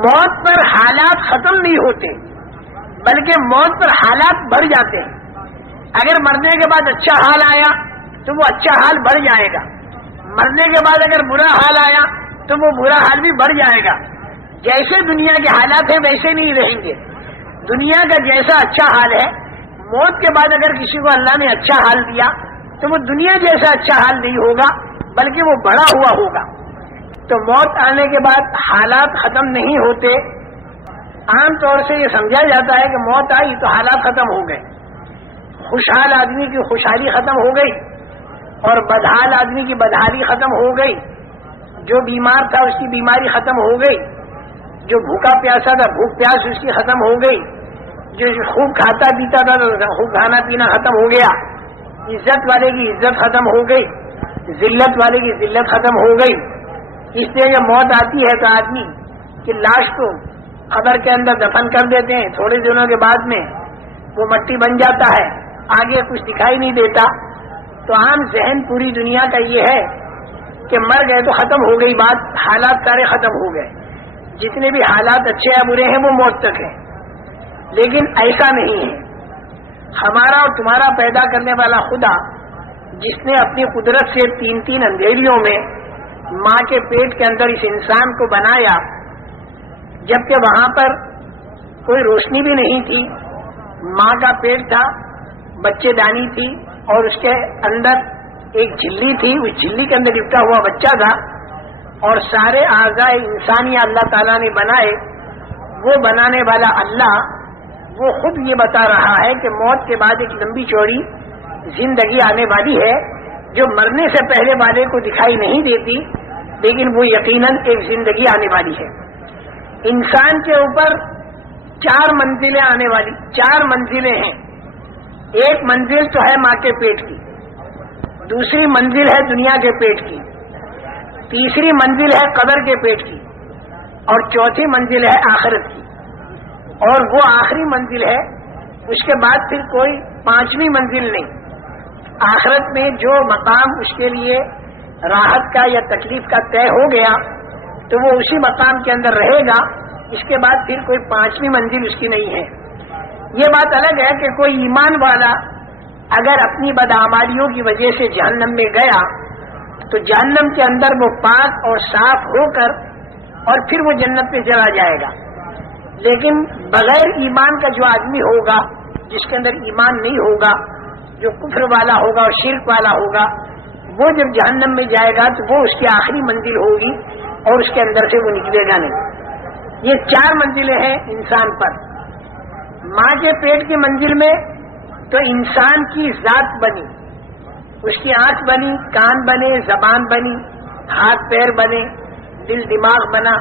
موت پر حالات ختم نہیں ہوتے بلکہ موت پر حالات بڑھ جاتے ہیں. اگر مرنے کے بعد اچھا حال آیا تو وہ اچھا حال بڑھ جائے گا، مرنے کے بعد اگر برا حال آیا تو وہ برا حال بھی بڑھ جائے گا. جیسے دنیا کے حالات ہیں ویسے نہیں رہیں گے. دنیا کا جیسا اچھا حال ہے، موت کے بعد اگر کسی کو اللہ نے اچھا حال دیا تو وہ دنیا جیسا اچھا حال نہیں ہوگا بلکہ وہ بڑا ہوا ہوگا. تو موت آنے کے بعد حالات ختم نہیں ہوتے. عام طور سے یہ سمجھا جاتا ہے کہ موت آئی تو حالات ختم ہو گئے، خوشحال آدمی کی خوشحالی ختم ہو گئی اور بدحال آدمی کی بدحالی ختم ہو گئی، جو بیمار تھا اس کی بیماری ختم ہو گئی، جو بھوکا پیاسا تھا بھوک پیاس اس کی ختم ہو گئی، جو خوب کھاتا پیتا تھا تو خوب کھانا پینا ختم ہو گیا، عزت والے کی عزت ختم ہو گئی، ذلت والے کی ذلت ختم ہو گئی. اس لیے جب موت آتی ہے تو آدمی کی لاش کو قبر کے اندر دفن کر دیتے ہیں، تھوڑے دنوں کے بعد میں وہ مٹی بن جاتا ہے، آگے کچھ دکھائی نہیں دیتا. تو عام ذہن پوری دنیا کا یہ ہے کہ مر گئے تو ختم ہو گئی بات، حالات سارے ختم ہو گئے، جتنے بھی حالات اچھے یا برے ہیں وہ موت تک ہیں. لیکن ایسا نہیں ہے. ہمارا اور تمہارا پیدا کرنے والا خدا جس نے اپنی قدرت سے 3 اندھیریوں میں ماں کے پیٹ کے اندر اس انسان کو بنایا، جبکہ وہاں پر کوئی روشنی بھی نہیں تھی، ماں کا پیٹ تھا، بچے دانی تھی اور اس کے اندر ایک جھلی تھی، اس جھلی کے اندر لپٹا ہوا بچہ تھا، اور سارے اعضاء انسانی اللہ تعالیٰ نے بنائے. وہ بنانے والا اللہ وہ خود یہ بتا رہا ہے کہ موت کے بعد ایک لمبی چوڑی زندگی آنے والی ہے جو مرنے سے پہلے والے کو دکھائی نہیں دیتی، لیکن وہ یقیناً ایک زندگی آنے والی ہے. انسان کے اوپر 4 منزلیں آنے والی، 4 منزلیں ہیں. ایک منزل تو ہے ماں کے پیٹ کی، دوسری منزل ہے دنیا کے پیٹ کی، تیسری منزل ہے قبر کے پیٹ کی، اور چوتھی منزل ہے آخرت کی. اور وہ آخری منزل ہے، اس کے بعد پھر کوئی 5ویں منزل نہیں. آخرت میں جو مقام اس کے لیے راحت کا یا تکلیف کا طے ہو گیا تو وہ اسی مقام کے اندر رہے گا. اس کے بعد پھر کوئی 5ویں منزل اس کی نہیں ہے. یہ بات الگ ہے کہ کوئی ایمان والا اگر اپنی بدعمالیوں کی وجہ سے جہنم میں گیا تو جہنم کے اندر وہ پاک اور صاف ہو کر اور پھر وہ جنت میں چلا جائے گا. لیکن بغیر ایمان کا جو آدمی ہوگا، جس کے اندر ایمان نہیں ہوگا، جو کفر والا ہوگا اور شرک والا ہوگا، وہ جب جہنم میں جائے گا تو وہ اس کی آخری منزل ہوگی اور اس کے اندر سے وہ نکلے گا نہیں. یہ 4 منزلیں ہیں انسان پر. ماں کے پیٹ کی منزل میں تو انسان کی ذات بنی، اس کی آنکھ بنی، کان بنے، زبان بنی، ہاتھ پیر بنے، دل دماغ بنا،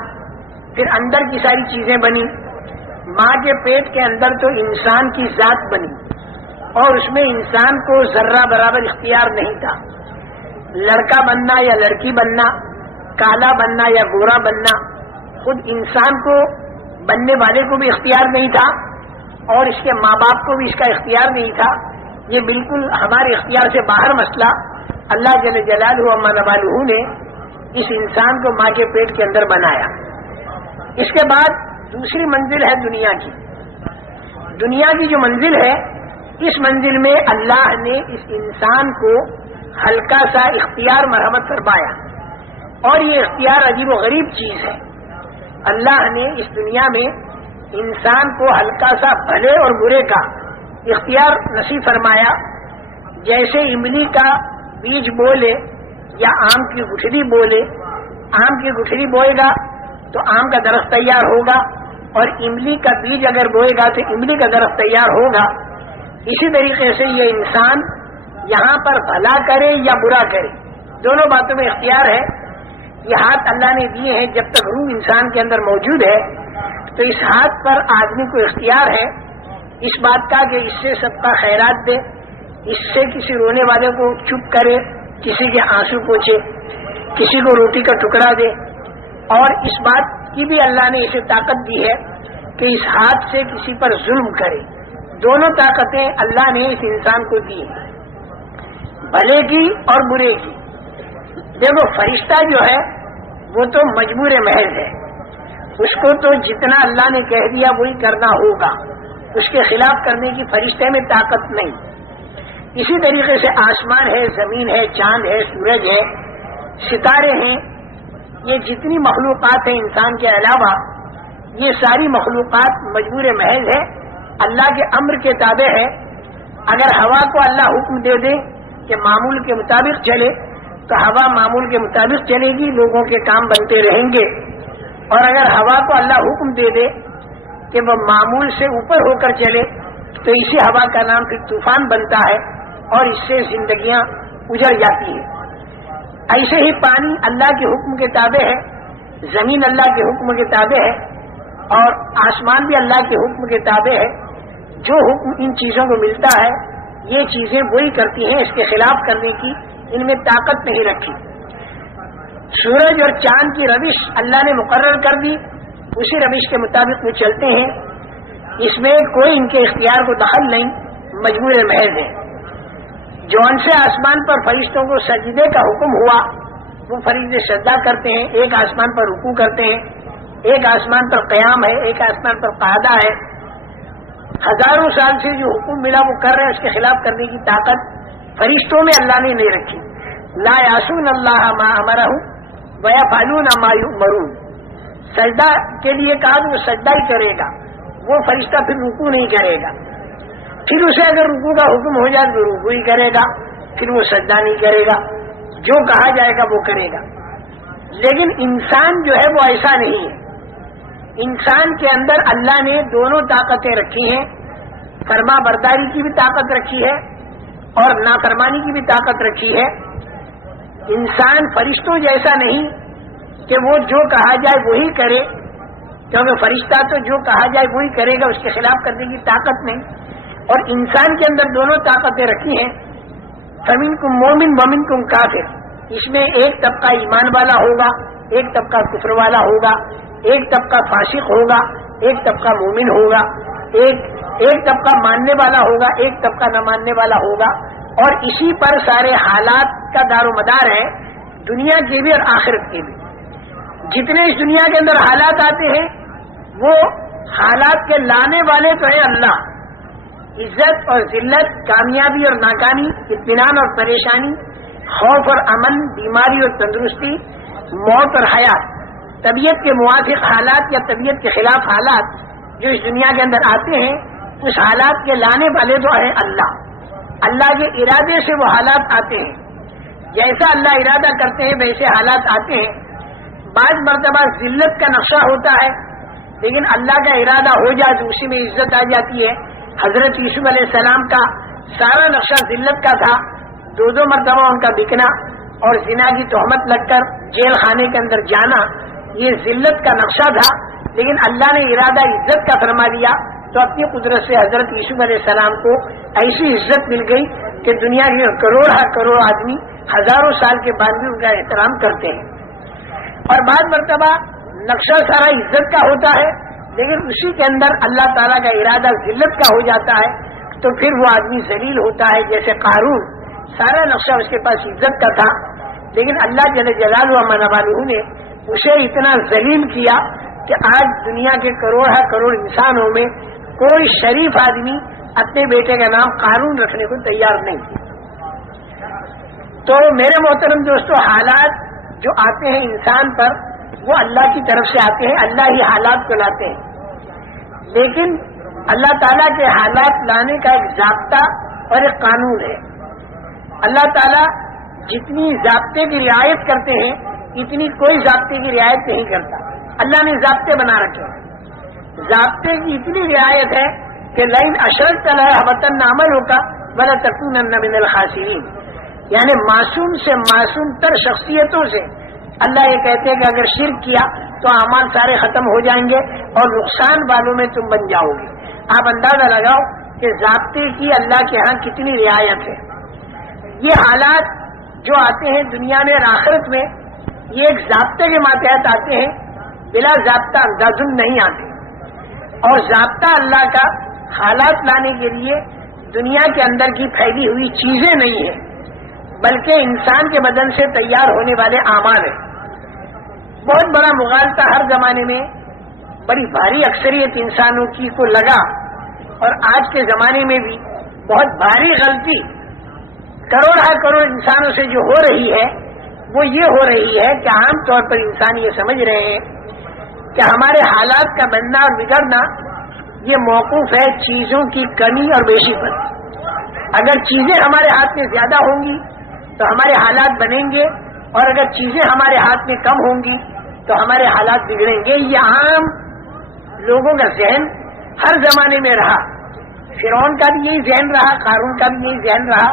پھر اندر کی ساری چیزیں بنی. ماں کے پیٹ کے اندر تو انسان کی ذات بنی اور اس میں انسان کو ذرہ برابر اختیار نہیں تھا. لڑکا بننا یا لڑکی بننا، کالا بننا یا گورا بننا، خود انسان کو بننے والے کو بھی اختیار نہیں تھا اور اس کے ماں باپ کو بھی اس کا اختیار نہیں تھا. یہ بالکل ہمارے اختیار سے باہر مسئلہ اللہ جل جلالہ و منوالہ نے اس انسان کو ماں کے پیٹ کے اندر بنایا. اس کے بعد دوسری منزل ہے دنیا کی. دنیا کی جو منزل ہے، اس منزل میں اللہ نے اس انسان کو ہلکا سا اختیار مرحمت فرمایا. اور یہ اختیار عجیب و غریب چیز ہے. اللہ نے اس دنیا میں انسان کو ہلکا سا بھلے اور برے کا اختیار نصیب فرمایا. جیسے املی کا بیج بولے یا آم کی گٹھلی بولے، آم کی گٹھلی بوئے گا تو آم کا درخت تیار ہوگا، اور املی کا بیج اگر بوئے گا تو املی کا درخت تیار ہوگا. اسی طریقے سے یہ انسان یہاں پر بھلا کرے یا برا کرے، دونوں باتوں میں اختیار ہے. یہ ہاتھ اللہ نے دیے ہیں، جب تک روح انسان کے اندر موجود ہے تو اس ہاتھ پر آدمی کو اختیار ہے اس بات کا کہ اس سے سب کا خیرات دے، اس سے کسی رونے والے کو چپ کرے، کسی کے آنسو پوچھے، کسی کو روٹی کا ٹکڑا دے. اور اس بات کی بھی اللہ نے اسے طاقت دی ہے کہ اس ہاتھ سے کسی پر ظلم کرے. دونوں طاقتیں اللہ نے اس انسان کو دی ہیں، بھلے کی اور برے کی. دیکھو فرشتہ جو ہے وہ تو مجبور محض ہے، اس کو تو جتنا اللہ نے کہہ دیا وہی کرنا ہوگا، اس کے خلاف کرنے کی فرشتے میں طاقت نہیں۔ اسی طریقے سے آسمان ہے، زمین ہے، چاند ہے، سورج ہے، ستارے ہیں، یہ جتنی مخلوقات ہیں انسان کے علاوہ، یہ ساری مخلوقات مجبور محض ہے، اللہ کے امر کے تابع ہے۔ اگر ہوا کو اللہ حکم دے دے کہ معمول کے مطابق چلے تو ہوا معمول کے مطابق چلے گی، لوگوں کے کام بنتے رہیں گے۔ اور اگر ہوا کو اللہ حکم دے دے کہ وہ معمول سے اوپر ہو کر چلے تو اسی ہوا کا نام پھر طوفان بنتا ہے اور اس سے زندگیاں اجڑ جاتی ہیں۔ ایسے ہی پانی اللہ کے حکم کے تابع ہے، زمین اللہ کے حکم کے تابع ہے، اور آسمان بھی اللہ کے حکم کے تابع ہے۔ جو حکم ان چیزوں کو ملتا ہے یہ چیزیں وہی کرتی ہیں، اس کے خلاف کرنے کی ان میں طاقت نہیں رکھی۔ سورج اور چاند کی روش اللہ نے مقرر کر دی، اسی روش کے مطابق وہ چلتے ہیں، اس میں کوئی ان کے اختیار کو دخل نہیں، مجبور محض ہے۔ جون سے آسمان پر فرشتوں کو سجدے کا حکم ہوا وہ فرشتے سجدہ کرتے ہیں، ایک آسمان پر رکوع کرتے ہیں، ایک آسمان پر قیام ہے، ایک آسمان پر قعدہ ہے۔ ہزاروں سال سے جو حکم ملا وہ کر رہے ہیں، اس کے خلاف کرنے کی طاقت فرشتوں میں اللہ نے نہیں رکھی۔ لا یعصون اللہ ما امرہم ویفعلون ما یؤمرون، سجدہ کے لیے کہا تو وہ سجدہ ہی کرے گا، وہ فرشتہ پھر رکوع نہیں کرے گا۔ پھر اسے اگر رکوع کا حکم ہو جائے تو رکوع ہی کرے گا، پھر وہ سجدہ نہیں کرے گا، جو کہا جائے گا وہ کرے گا۔ لیکن انسان جو ہے وہ ایسا نہیں ہے۔ انسان کے اندر اللہ نے دونوں طاقتیں رکھی ہیں، فرما برداری کی بھی طاقت رکھی ہے اور نافرمانی کی بھی طاقت رکھی ہے۔ انسان فرشتوں جیسا نہیں کہ وہ جو کہا جائے وہی کرے، کیونکہ فرشتہ تو جو کہا جائے وہی کرے گا، اس کے خلاف کرنے کی طاقت نہیں۔ اور انسان کے اندر دونوں طاقتیں رکھی ہیں، فمنکم مومن ومنکم کافر، اس میں ایک طبقہ ایمان والا ہوگا، ایک طبقہ کفر والا ہوگا، ایک طبقہ فاسق ہوگا، ایک طبقہ مومن ہوگا، ایک طبقہ ماننے والا ہوگا، ایک طبقہ نہ ماننے والا ہوگا، اور اسی پر سارے حالات کا دار و مدار ہے، دنیا کے بھی اور آخرت کے بھی۔ جتنے اس دنیا کے اندر حالات آتے ہیں وہ حالات کے لانے والے تو ہے اللہ، عزت اور ذلت، کامیابی اور ناکامی، اطمینان اور پریشانی، خوف اور امن، بیماری اور تندرستی، موت اور حیات، طبیعت کے موافق حالات یا طبیعت کے خلاف حالات جو اس دنیا کے اندر آتے ہیں، اس حالات کے لانے والے تو ہے اللہ۔ اللہ کے ارادے سے وہ حالات آتے ہیں، جیسا اللہ ارادہ کرتے ہیں ویسے حالات آتے ہیں۔ بعض مرتبہ ذلت کا نقشہ ہوتا ہے لیکن اللہ کا ارادہ ہو جائے تو اسی میں عزت آ جاتی ہے۔ حضرت یوسف علیہ السلام کا سارا نقشہ ذلت کا تھا، دو مرتبہ ان کا بکنا اور زنا کی تہمت لگ کر جیل خانے کے اندر جانا، یہ ذلت کا نقشہ تھا، لیکن اللہ نے ارادہ عزت کا فرما دیا تو اپنی قدرت سے حضرت یوسف علیہ السلام کو ایسی عزت مل گئی کہ دنیا کے کروڑ آدمی ہزاروں سال کے بعد بھی ان کا احترام کرتے ہیں۔ اور بعض مرتبہ نقشہ سارا عزت کا ہوتا ہے لیکن اسی کے اندر اللہ تعالیٰ کا ارادہ ذلت کا ہو جاتا ہے تو پھر وہ آدمی ذلیل ہوتا ہے۔ جیسے قارون، سارا نقشہ اس کے پاس عزت کا تھا لیکن اللہ جل جلالہ والہ نے اسے اتنا ذلیل کیا کہ آج دنیا کے کروڑ انسانوں میں کوئی شریف آدمی اپنے بیٹے کا نام قارون رکھنے کو تیار نہیں۔ تو میرے محترم دوستو، حالات جو آتے ہیں انسان پر وہ اللہ کی طرف سے آتے ہیں، اللہ ہی حالات کو لاتے ہیں، لیکن اللہ تعالیٰ کے حالات لانے کا ایک ضابطہ اور ایک قانون ہے۔ اللہ تعالیٰ جتنی ضابطے کی رعایت کرتے ہیں اتنی کوئی ضابطے کی رعایت نہیں کرتا۔ اللہ نے ضابطے بنا رکھے ہیں، ضابطے کی اتنی رعایت ہے کہ لئن اشرکت ليحبطن عملك ولتكونن من الخاسرین، یعنی معصوم سے معصوم تر شخصیتوں سے اللہ یہ کہتے ہیں کہ اگر شرک کیا تو اعمال سارے ختم ہو جائیں گے اور نقصان والوں میں تم بن جاؤ گے۔ آپ اندازہ لگاؤ کہ ضابطے کی اللہ کے ہاں کتنی رعایت ہے۔ یہ حالات جو آتے ہیں دنیا میں اور آخرت میں، یہ ایک ضابطے کے ماتحت آتے ہیں، بلا ضابطہ اندازن نہیں آتے۔ اور ضابطہ اللہ کا حالات لانے کے لیے دنیا کے اندر کی پھیلی ہوئی چیزیں نہیں ہیں بلکہ انسان کے بدن سے تیار ہونے والے اعمال ہیں۔ بہت بڑا مغالطہ ہر زمانے میں بڑی بھاری اکثریت انسانوں کی کو لگا، اور آج کے زمانے میں بھی بہت بھاری غلطی کروڑ انسانوں سے جو ہو رہی ہے وہ یہ ہو رہی ہے کہ عام طور پر انسان یہ سمجھ رہے ہیں کہ ہمارے حالات کا بننا اور بگڑنا یہ موقوف ہے چیزوں کی کمی اور بیشی پر۔ اگر چیزیں ہمارے ہاتھ میں زیادہ ہوں گی تو ہمارے حالات بنیں گے، اور اگر چیزیں ہمارے ہاتھ میں کم ہوں گی تو ہمارے حالات بگڑیں گے۔ یہ عام لوگوں کا ذہن ہر زمانے میں رہا، فرعون کا بھی یہی ذہن رہا، قارون کا بھی یہی ذہن رہا،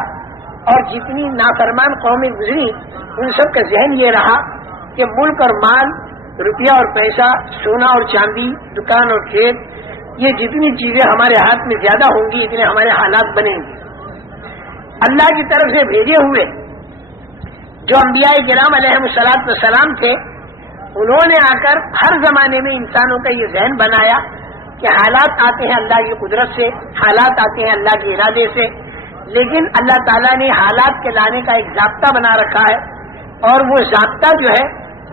اور جتنی نافرمان قومیں گزری ان سب کا ذہن یہ رہا کہ ملک اور مال، روپیہ اور پیسہ، سونا اور چاندی، دکان اور کھیت، یہ جتنی چیزیں ہمارے ہاتھ میں زیادہ ہوں گی اتنے ہمارے حالات بنیں گے۔ اللہ کی طرف سے بھیجے ہوئے جو انبیاء کرام علیہم الصلوۃ والسلام تھے، انہوں نے آ کر ہر زمانے میں انسانوں کا یہ ذہن بنایا کہ حالات آتے ہیں اللہ کی قدرت سے، حالات آتے ہیں اللہ کے ارادے سے، لیکن اللہ تعالیٰ نے حالات کے لانے کا ایک ضابطہ بنا رکھا ہے، اور وہ ضابطہ جو ہے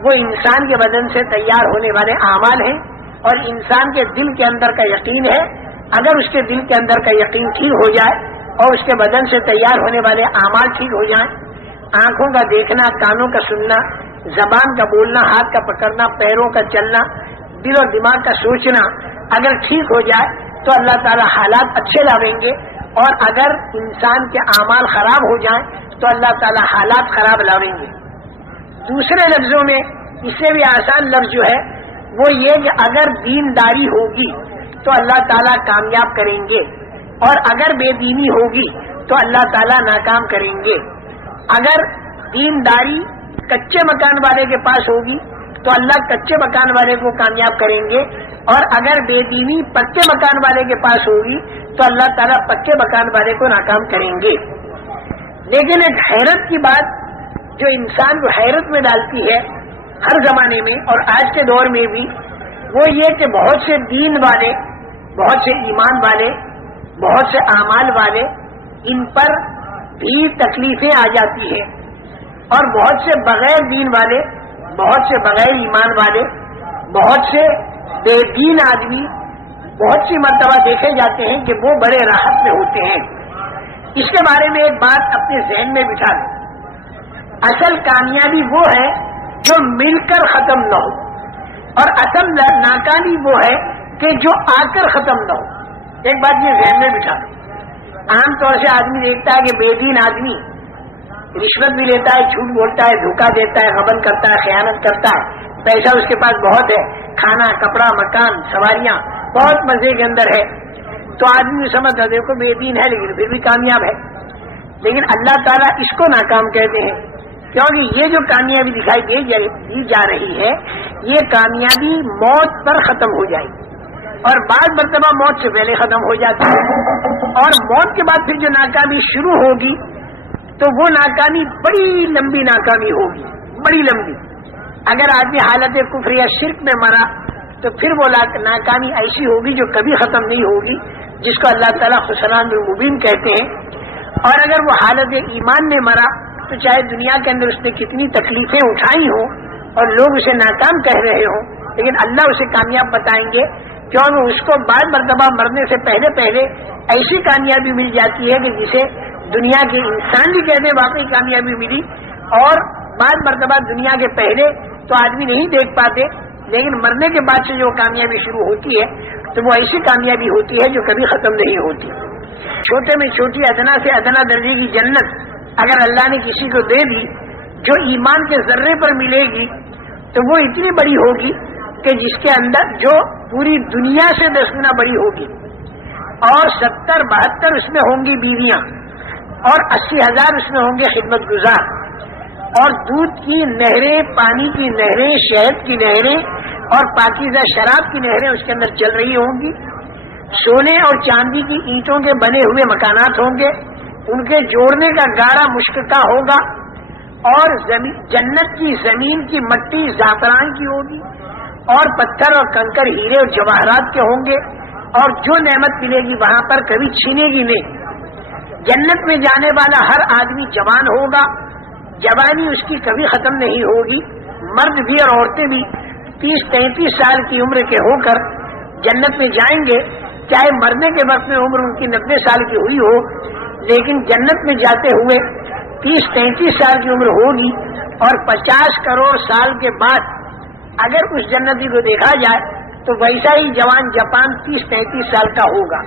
وہ انسان کے بدن سے تیار ہونے والے اعمال ہیں، اور انسان کے دل کے اندر کا یقین ہے۔ اگر اس کے دل کے اندر کا یقین ٹھیک ہو جائے اور اس کے بدن سے تیار ہونے والے اعمال ٹھیک ہو جائیں، آنکھوں کا دیکھنا، کانوں کا سننا، زبان کا بولنا، ہاتھ کا پکڑنا، پیروں کا چلنا، دل اور دماغ کا سوچنا اگر ٹھیک ہو جائے تو اللہ تعالیٰ حالات اچھے لاویں گے، اور اگر انسان کے اعمال خراب ہو جائیں تو اللہ تعالیٰ حالات خراب لاویں گے۔ دوسرے لفظوں میں اس سے بھی آسان لفظ جو ہے وہ یہ کہ اگر دینداری ہوگی تو اللہ تعالیٰ کامیاب کریں گے، اور اگر بے دینی ہوگی تو اللہ تعالیٰ ناکام کریں گے۔ اگر دینداری کچے مکان والے کے پاس ہوگی تو اللہ کچے مکان والے کو کامیاب کریں گے، اور اگر بے دینی پکے مکان والے کے پاس ہوگی تو اللہ تعالیٰ پکے مکان والے کو ناکام کریں گے۔ لیکن ایک حیرت کی بات جو انسان کو حیرت میں ڈالتی ہے ہر زمانے میں اور آج کے دور میں بھی، وہ یہ کہ بہت سے دین والے، بہت سے ایمان والے، بہت سے اعمال والے، ان پر بھی تکلیفیں آ جاتی ہیں، اور بہت سے بغیر دین والے، بہت سے بغیر ایمان والے، بہت سے بے دین آدمی بہت سی مرتبہ دیکھے جاتے ہیں کہ وہ بڑے راحت میں ہوتے ہیں۔ اس کے بارے میں ایک بات اپنے ذہن میں بٹھا لیں، اصل کامیابی وہ ہے جو مل کر ختم نہ ہو، اور اصل ناکامی وہ ہے کہ جو آ کر ختم نہ ہو۔ ایک بات یہ ذہن میں بٹھا لیں، عام طور سے آدمی دیکھتا ہے کہ بے دین آدمی رشوت بھی لیتا ہے، جھوٹ بولتا ہے، دھوکہ دیتا ہے، غبن کرتا ہے، خیانت کرتا ہے، پیسہ اس کے پاس بہت ہے، کھانا، کپڑا، مکان، سواریاں بہت مزے کے اندر ہے، تو آدمی سمجھتا دیکھو بے دین ہے لیکن پھر بھی کامیاب ہے۔ لیکن اللہ تعالیٰ اس کو ناکام کہتے ہیں، کیونکہ یہ جو کامیابی دکھائی دی جا رہی ہے یہ کامیابی موت پر ختم ہو جائے گی، اور بعض مرتبہ موت سے پہلے ختم ہو جاتی ہے، اور موت کے بعد پھر جو ناکامی شروع ہوگی تو وہ ناکامی بڑی لمبی ناکامی ہوگی، بڑی لمبی۔ اگر آدمی حالت کفر یا شرک میں مرا تو پھر وہ ناکامی ایسی ہوگی جو کبھی ختم نہیں ہوگی، جس کو اللہ تعالیٰ خسران المبین کہتے ہیں۔ اور اگر وہ حالت ایمان میں مرا تو چاہے دنیا کے اندر اس نے کتنی تکلیفیں اٹھائی ہوں اور لوگ اسے ناکام کہہ رہے ہوں، لیکن اللہ اسے کامیاب بتائیں گے، کیونکہ اس کو بعد مرتبہ مرنے سے پہلے پہلے ایسی کامیابی مل جاتی ہے کہ جسے دنیا کے انسان بھی کہتے ہیں واقعی کامیابی ملی، اور بعد مرتبہ دنیا کے پہلے تو آدمی نہیں دیکھ پاتے، لیکن مرنے کے بعد سے جو کامیابی شروع ہوتی ہے تو وہ ایسی کامیابی ہوتی ہے جو کبھی ختم نہیں ہوتی۔ چھوٹے میں چھوٹی ادنا سے ادنا درجے کی جنت اگر اللہ نے کسی کو دے دی جو ایمان کے ذرے پر ملے گی تو وہ اتنی بڑی ہوگی کہ جس کے اندر جو پوری دنیا سے 10 گنا بڑی ہوگی، اور 70-72 اس میں ہوں گی بیویاں، اور 80,000 اس میں ہوں گے خدمت گزار، اور دودھ کی نہریں، پانی کی نہریں، شہد کی نہریں اور پاکیزہ شراب کی نہریں اس کے اندر چل رہی ہوں گی، سونے اور چاندی کی اینٹوں کے بنے ہوئے مکانات ہوں گے، ان کے جوڑنے کا گاڑا مشک کا ہوگا، اور جنت کی زمین کی مٹی زعفران کی ہوگی، اور پتھر اور کنکر ہیرے اور جواہرات کے ہوں گے، اور جو نعمت ملے گی وہاں پر کبھی چھینے گی نہیں۔ جنت میں جانے والا ہر آدمی جوان ہوگا، جوانی اس کی کبھی ختم نہیں ہوگی، مرد بھی اور عورتیں بھی 30-33 سال کی عمر کے ہو کر جنت میں جائیں گے، چاہے مرنے کے وقت میں عمر ان کی 90 سال کی ہوئی ہو، لیکن جنت میں جاتے ہوئے 30-33 سال کی عمر ہوگی، اور 50 کروڑ سال کے بعد اگر اس جنتی کو دیکھا جائے تو ویسا ہی جوان جاپان 30-33 سال کا ہوگا۔